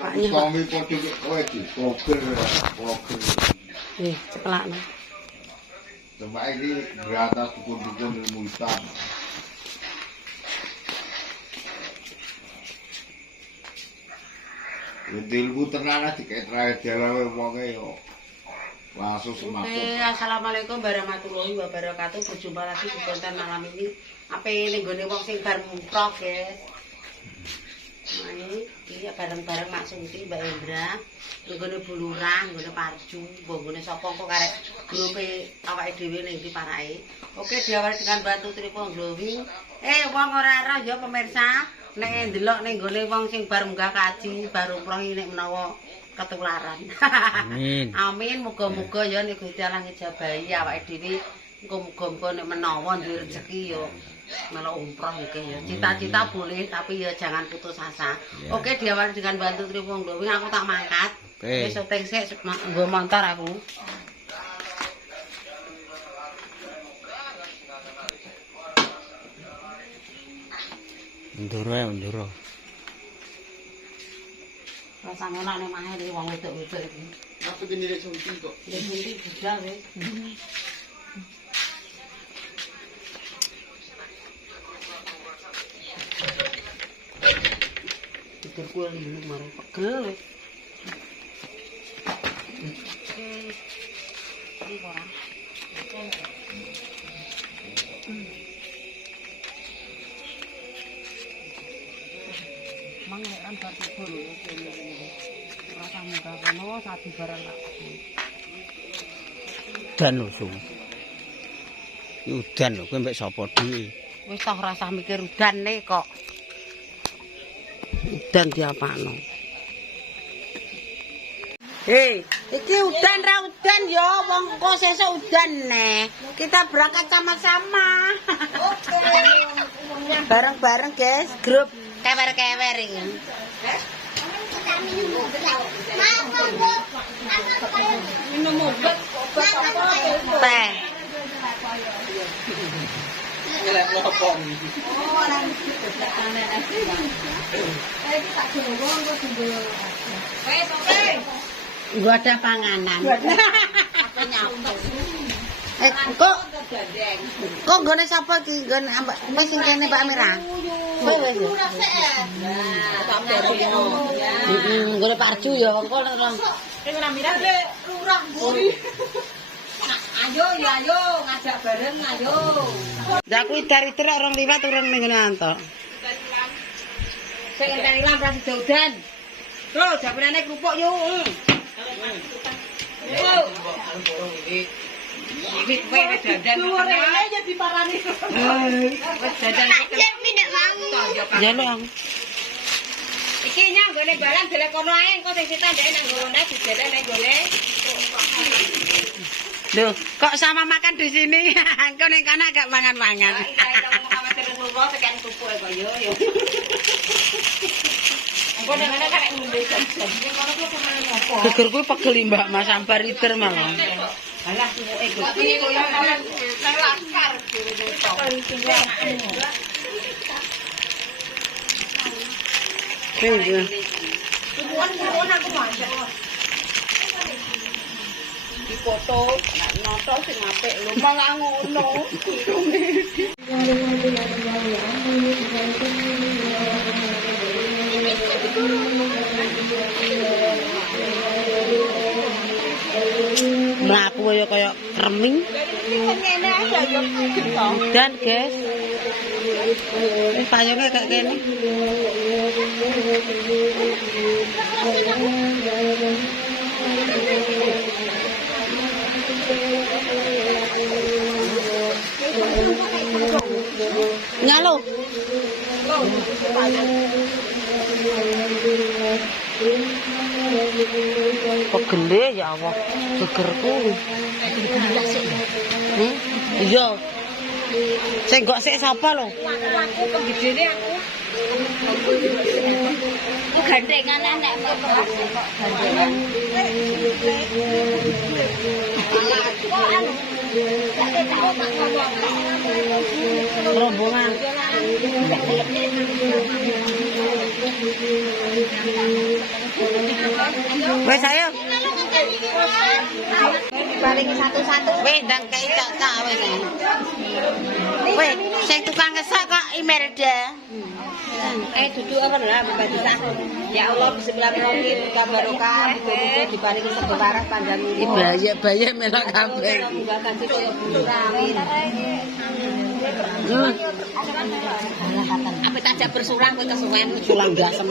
Paknya. Suami podo kowe di poker. Cekelakno. Coba iki beratas dukun-dukun ilmu hitam. Ilmu tenan dikek trawe wonge yo. Langsung semakut. Assalamualaikum warahmatullahi wabarakatuh. Berjumpa lagi di konten malam ini. Apa ning gone wong sing bar mumprok, guys. Nah, ini bareng-bareng Mak Sunti, Mbak Hendra, nggone Bulurah, nggone Parju, nggone sapa kok karek grupe awake dhewe ning ndi parake. Oke, diawali dengan bantu tripod glowing. Wong ora ero ya pemirsa, nek ndelok ning gone wong sing bar munggah kaji, bar umroh nek menawa ketularan. Amin. Amin, muga-muga ya nek Gusti Allah ngejabahi awake dhewe, muga-muga nek menawa duwe rezeki ya malah umroh iki ya. Cita-cita boleh tapi ya jangan putus asa. Yeah. Oke, diawali dengan bantu tripod glowing, aku tak mangkat. Wis syuting sik nggo montor aku. Ndoro. Rasane enak nek mahe iki wong wedok-wedok iki. Apa iki nilai sunting kok? Nek sunting budal wis. Pikirku linu mare pegel wis. Iki ora. Mang nek kan bar tidur lho kene. Rasa mudah kono sadi barang tak. Udan lho, Sung. Iki udan lho, kowe mbek sapa dhewe? Wis toh rasa mikir udane kok. Udan diapakno. Iki udan ra udan ya, wong kok sesuk udan neh. Kita berangkat sama-sama. Bareng-bareng, guys, grup kewer-kewer iki. Minum obat teh. Gua ada panganan. Kok gone sapa iki? Gone ambek sing kene Mbak Mira. Gone Parju ya, kok nang. Sing Mbak Mira le lurah mburi. Ayo ya ayo ngajak bareng ayo. Lah kuwi dari truk orang liwat turun ning ngene Anto. Sing ngenteni lampu ra udan. Tuh, jabrane kerupuk yuk. Yuk. Iki kowe wis dandan. Luwere ya diparani. Wis dandan. Nek mindak mau. Jaluk. Iki nyang gone balan delek kono ae engko sing sitan ndek nang ngene didelek nang gone. Loh, kok sama makan di sini? Engko ning kana gak mangan-mangan. Engko ning kana gak ngombe jam-jam. Geger kuwi pegel Mbak Mas sambar liter malah. Alah suwuke Gusti koyo nang laskar gitu. Suwun aku masak. Di foto noto sing apik lho malah ngono. Mlaku kaya kreming. Dan guys. Payungnya kayak gini. Nyalo. Kok gede ya Allah, gegerku. Iya. Sing gak sik sapa lho? Aku gedene aku. Gandengan nek kok gandengan. Rombongan. Wes ayo. Balingi satu-satu. Wes ndang kei cak wes. Wes sing tukang ngesek kok Imelda. Duduk apa lah bisa. Ya Allah bismillahirrahmanirrahim. Buka barokah, muga-muga diparingi sego waras panjang umur. Ibaya melok kabeh. Tadi koyo amin. Apa tak ajak bersurang kowe kesuwen Sulang dasem.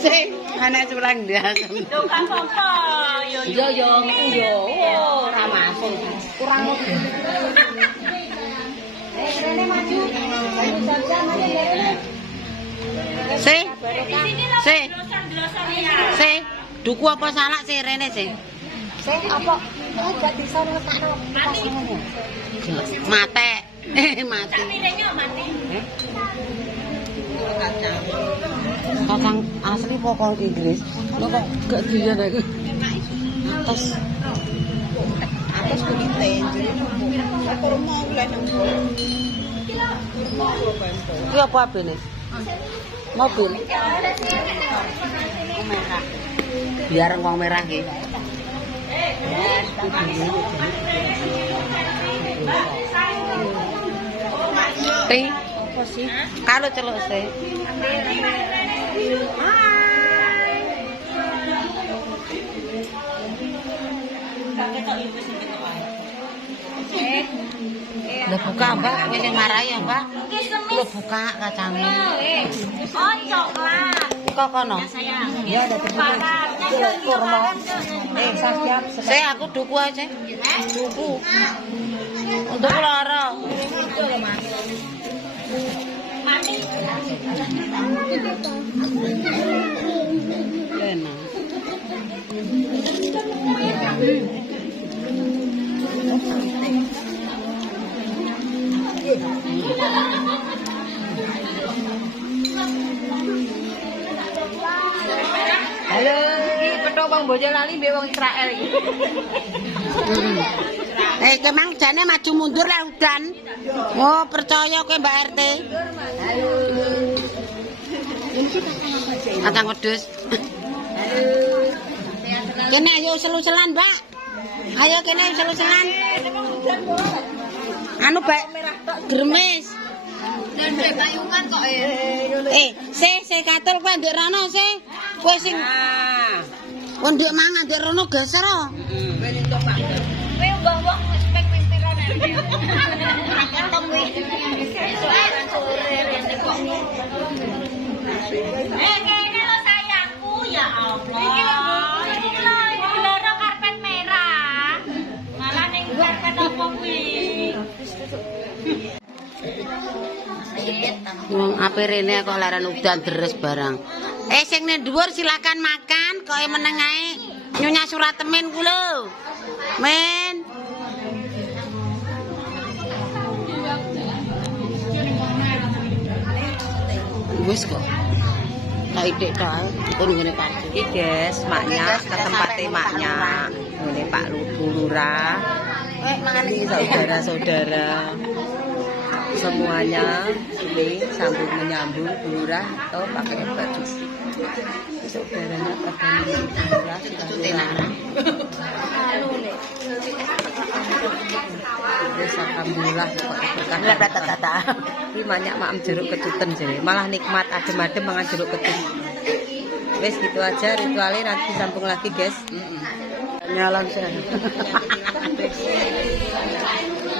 Sing ana sulang dasem. Lho kan apa? Yo yo ora masuk. Kurang Rene maju. Ayo jam-jam aja Rene. Se, duku apa salak sih Rene sih? Apa? Gak bisa letakno pasangannya. Mate. Mati. Kacang asli pokok Inggris. Lo kok gak dia aku. Atas kulite jadi aku mau mulai nunggu. Iki apa abene? Mobil. Merah. Biar wong merah iki. Apa sih? Kalau celuk sih. Lo buka mbak, kowe sing marahi ya mbak. Lo buka kacangnya. Oh coklat. Kok kono? Ya ada kurma. Siap. Saya aku duku aja. Duku. Untuk lara. Enak. Halo, iki petok Bang Boyolali mbek wong Israel iki. Kemang jane maju mundur lah udan. Oh, percaya kowe Mbak RT. Halo. Kacang wedhus. Kene ayo selu-selan, Mbak. Ayo kene selu-selan. Anu bae gremes. Dan payungan kok Se katul kowe ndek rono se. Kowe sing kon ndek mangan ndek rono geser. Kowe mbah-mbah spek pimpiran. Ketemu. Soalan sore rene kok. Kene lo sayangku ya Allah. Iki lho loro karpet merah. Malah ning karpet opo kuwi? Wong ape rene kok laran udan deres barang. Sing ning dhuwur silakan makan, koe meneng ae Nyonya Suratemen ku lho. Men. Wis kok. Tak itik to ae, kok ngene Pak. Iki guys, maknya ke tempatnya maknya. Ngene Pak Lurah. Ini saudara-saudara semuanya ini sambung menyambung Lurah atau pakai baju. Saudaranya pada Lurah alhamdulillah berkah. Ini banyak maam jeruk ketuten jadi malah nikmat adem-adem mangan jeruk ketut. Wes gitu aja ritualnya, nanti sambung lagi guys. Nyalon sih.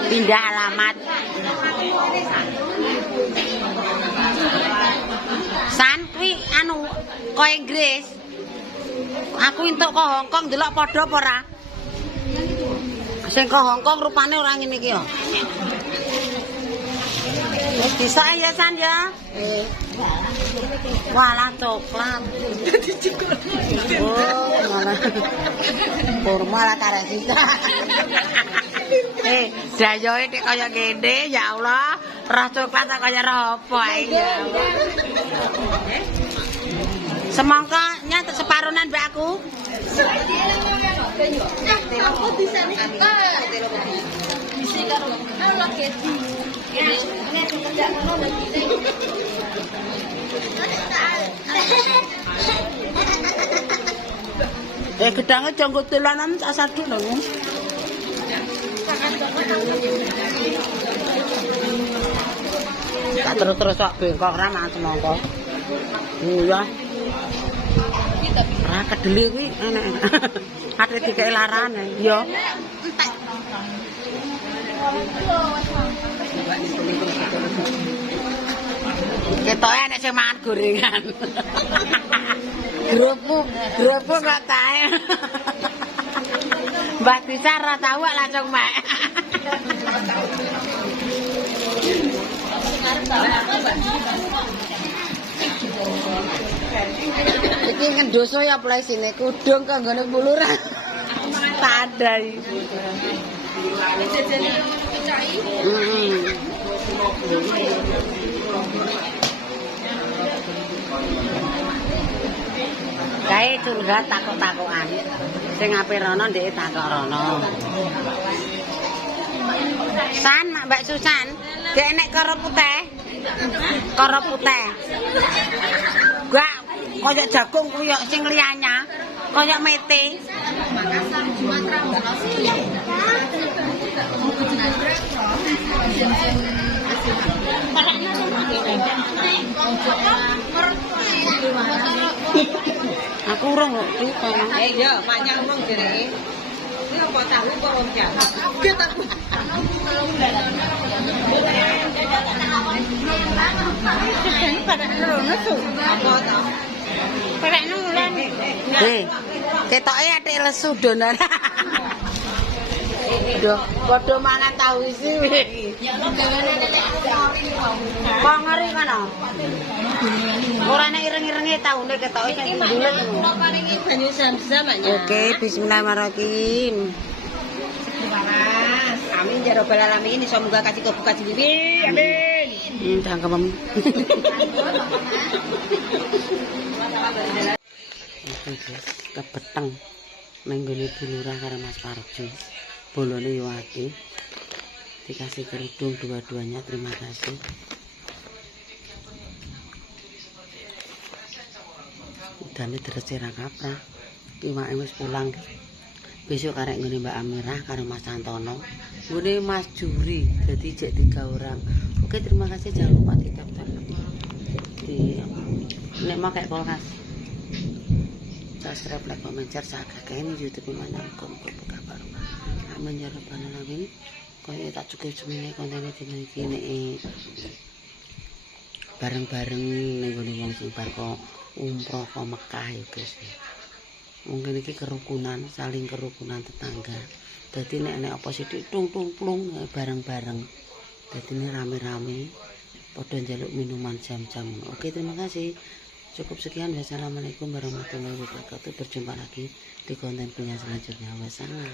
Pindah alamat. San kuwi anu kok Inggris. Aku entuk kok Hongkong delok padha apa ora? Sing kok Hongkong rupane ora ngene iki yo. Wis bisa ya San ya. Walah coklat. Oh, malah. Kurma lah karek sita. Dayoe nek kaya ngene ya Allah, roh coklat kok kaya roh apa ae ya. Semangka nyat separunan mbak aku. Aku bisa nih. Bisa karo lagi. Ini kerja ngono lagi. Gedangnya janggut tulanan asal dulu. Tak terus-terus kok bengkok ra mangan semangka. Iya. Ra kedeli kuwi enak. Ate dikek larane. Iya. Ketoke nek sing mangan gorengan. Gerupuk kok tae. Mbah bisa ra tau langsung mek. Iki ngendoso ya play sine kudung kanggone buluran. Tadai. Kae curhat takok-takokan. Sing ape rono ndek takok rono. San, Mbak Susan, gak enek karo putih. Karo putih. Gak koyo jagung koyo sing liyanya, koyo mete. Makassar Sumatera Aku urung kok lupa. Iya, maknya ngomong jere. Kuwi apa tahu apa wong Jawa? Get aku. Ketoke atik lesu donan. Duh, padha mangan tahu isi iki. Ya lo gawane kok ngeri mana? Ora nek ireng-irenge taune ketoke sing ndulet. Banyu zam-zam maknya. Oke, bismillahirrahmanirrahim. Amin ya rabbal alamin. Semoga kasih kebuka jiwi. Amin. Cangkem. Kebeteng nang gone bulurah karo Mas Parjo. Bolone yo akeh. Dikasih kerudung dua-duanya, terima kasih. Udane drese ra kaprah. Iwake wis pulang. Besok karek nggone Mbak Amirah karo Mas Antono. Nggone Mas Juri. Jadi jek 3 orang. Oke, terima kasih, jangan lupa di-tap-tap. Nek make kulkas. Subscribe, like, comment, share, sakake YouTube mana muga-muga kabar. Amin ya rabbal alamin. Kaya tak cukup semene kontene dina iki nek bareng-bareng ning gone wong sing bar kok umroh ke Mekah ya guys. Mungkin iki kerukunan, saling kerukunan tetangga. Dadi nek apa sithik tung-tung-plung bareng-bareng. Dadi rame-rame padha njaluk minuman jam-jam. Oke, terima kasih. Cukup sekian. Wassalamualaikum warahmatullahi wabarakatuh. Berjumpa lagi di konten punya selanjutnya. Wassalam.